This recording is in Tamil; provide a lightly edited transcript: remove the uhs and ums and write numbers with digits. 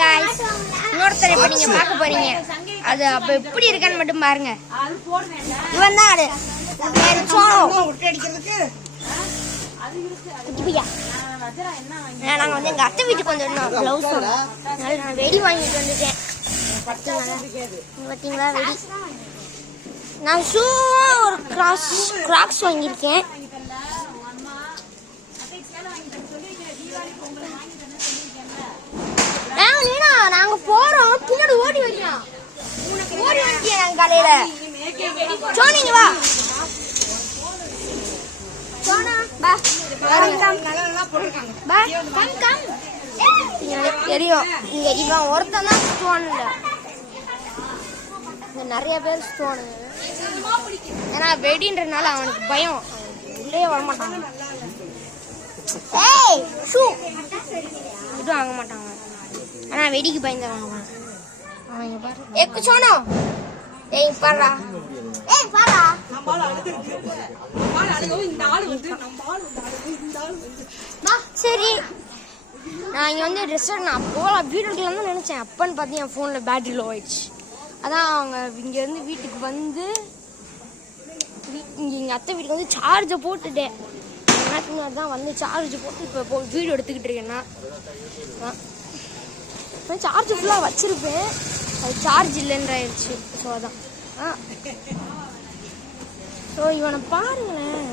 காய்ஸ், இன்னொருத்தர் இப்ப நீங்க பார்க்க போறீங்க. அது அப்ப எப்படி இருக்கான்னு மட்டும் பாருங்க. இவன் தான் அது நாங்க வந்து எங்க அத்தை வீட்டுக்கு வந்துடணும். பிளவுஸ் நான் வெடி வாங்கிட்டு வந்துட்டேன். பார்த்தீங்களா வெடி. நான் ஷூ ஒரு கிராக்ஸ் வாங்கியிருக்கேன். நாங்க போறோம், பின்னாடி ஓடி வரலாம். ஓடி வந்துட்டேன் நாங்க காலையில. சோனிங்க வா சோனா பா பா கம் கம். தெரியும் இங்க இவன் ஒருத்தன் தான் ஸ்டோன் இல்ல, இங்க நிறைய பேர் ஸ்டோனு. ஏன்னா வெடின்றனால அவனுக்கு பயம், உள்ளே வரமாட்டாங்க. ஏய் ஷூ இது வாங்க மாட்டாங்க, ஆனா வெடிக்கு பயந்து வாங்குவாங்க. அவங்க பாரு எக்கு சோனோ. ஏய் பாரா, ஏய் பாரா சரி. நான் இங்கே வந்து ரிசல்ட் நான் போகலாம் வீட்டுக்குலாம் தான் நினச்சேன். அப்பன்னு பார்த்து என் ஃபோனில் பேட்டரி லோ ஆயிடுச்சு. அதான் அவங்க இங்கேருந்து வீட்டுக்கு வந்து இங்கே எங்கள் அத்தை வீட்டுக்கு வந்து சார்ஜை போட்டுட்டேன். எனக்கு தான் வந்து சார்ஜ் போட்டு இப்போ வீடியோ எடுத்துக்கிட்டு இருக்கேன்னா சார்ஜ் ஃபுல்லாக வச்சுருப்பேன், அது சார்ஜ் இல்லைன்றாயிடுச்சு. ஸோ அதான் ஸோ இவனை பாருங்களேன்.